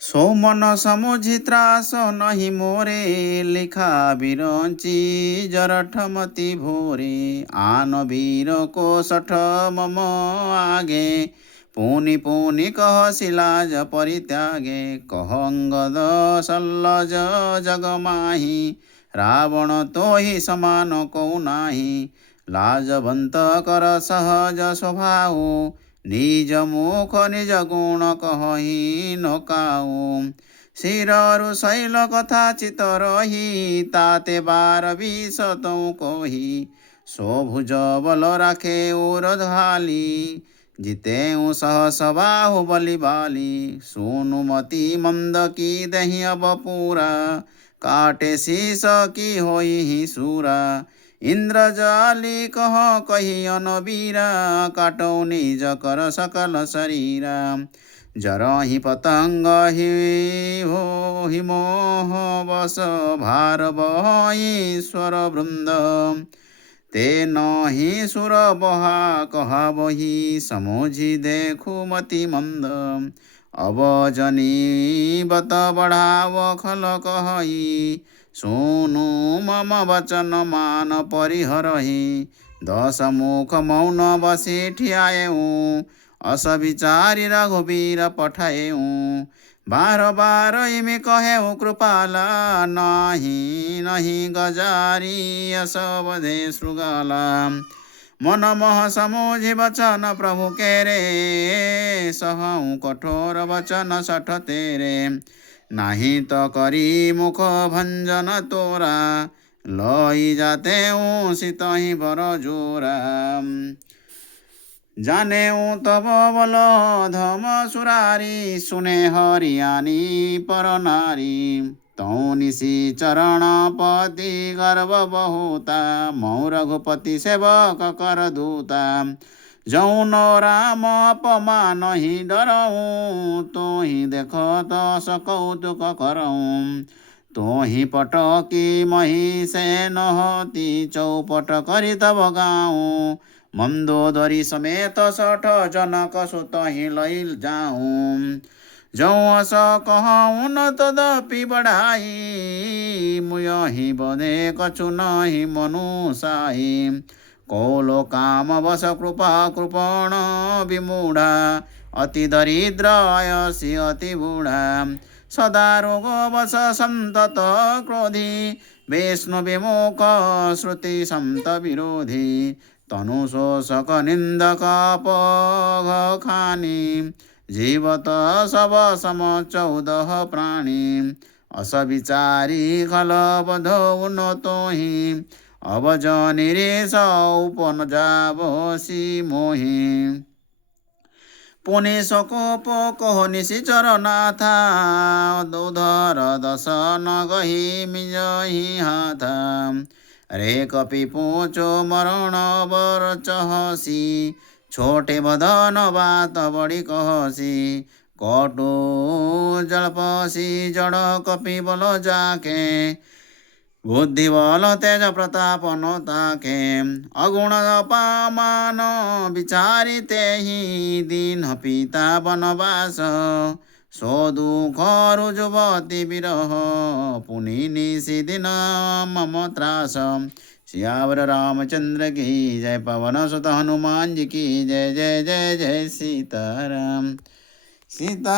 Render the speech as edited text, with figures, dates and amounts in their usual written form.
ସୋମନ ସମୁଝି ତ୍ରାସ ନାହିଁ ମୋରେ ଲିଖା ବିରଞ୍ଚି ଜରଠମତି ଭୋରେ ଆନ ବୀର କୋଶଠ ମମ ଆଗେ ପୁନି ପୁନି କହ ଶିଲାଜ ପରିତ୍ୟାଗେ କହ ଅଙ୍ଗଦ ସଲ୍ଲଜ ଜଗମାହି ରାବଣ ତୋହି ସମାନ କହୁ ନାହିଁ ଲାଜବନ୍ତ କର ସହଜ ସ୍ୱଭାବ ନିଜ ମୁଖ ନିଜ ଗୁଣ କହି ନକାଉ ଶିରରୁ ଶୈଳ କଥା ଚିତ ରହି ତାତେ ବାର ବିଷ ତୁ କହି ସୋଭୁଜ ବଲ ରାଖେ ଉର ଧାଲି ଜିତେଉ ସହସ ବାହୁ ବଲି ବାଲି ସୁନୁମତି ମନ୍ଦ କି ଦେହି ଅବ ପୁରା काटे शीस की होई ही सूरा इंद्रजाली कह कही अनबीरा काटो निज कर सकल शरीरा जर ही पतंग ही हो ही मोह बस भार ईश्वर वृंद ते नही सुर बहा कहा बही समझी देखु मति मंद अवजनी बत बढ़ाव खल कही सुनु मम वचन मान परिहरही दस मुख मौन बसी ठियाएऊ अस विचारी रघुबीर पठाएऊ बार बार इमे कहेऊ कृपाला नहीं नहीं गजारी अस बधे श्रुगाला मन मोह समूझि वचन प्रभु केरे सहऊ कठोर वचन सठ तेरे नाही तो करी मुख भंजन तोरा लई जाते शीत ही बर जोरा जाने तब बल धम सुरारी सुने हरियानी पर नारी तौ निशी चरण पति गर्व बहुता मौ रघुपति सेवक कर दूता जौन राम अपमान ही डरऊँ तो ही देख दस कौतुक करऊँ तो ही पटकी मही से नहती चौपट करी तब गाऊँ मंदोदरी समेत सठ जनक सुत ही लई जाऊँ जो अस कहूँ न तदपि बढ़ाई मुयहि बधे कछु नहि मनुषाई कौलो काम वश कृपा कृपण विमूढ़ा अति दरिद्र आयसी अति बूढ़ा सदा रोग वश संतत क्रोधी वैष्णु विमुख श्रुति संत विरोधी तनु शोषक निंदक पघ खानी जीवत सब सम 14 प्राणी अस विचारी खल बधौ न तोहि अवज निरेश उपन जाबसी मोहि पुनि सकोप कह निशिचर नाथा दुधर दशन गही मिजही हाथा रे कपि पूछो मरण बर चहसी छोटे बदन बात बड़ी कहसी कटु जलपसी जड़ कपि बल जाके बुद्धि बल तेज प्रताप न ताके अगुण अपामान विचारी तेहि दीन पिता बनवास सो दुख रुजुवती विरह पुनि निशि दिन मम त्रास सियावर रामचंद्र की जय पवन सुत हनुमान जी की जय जय जय जय सीताराम सीताराम।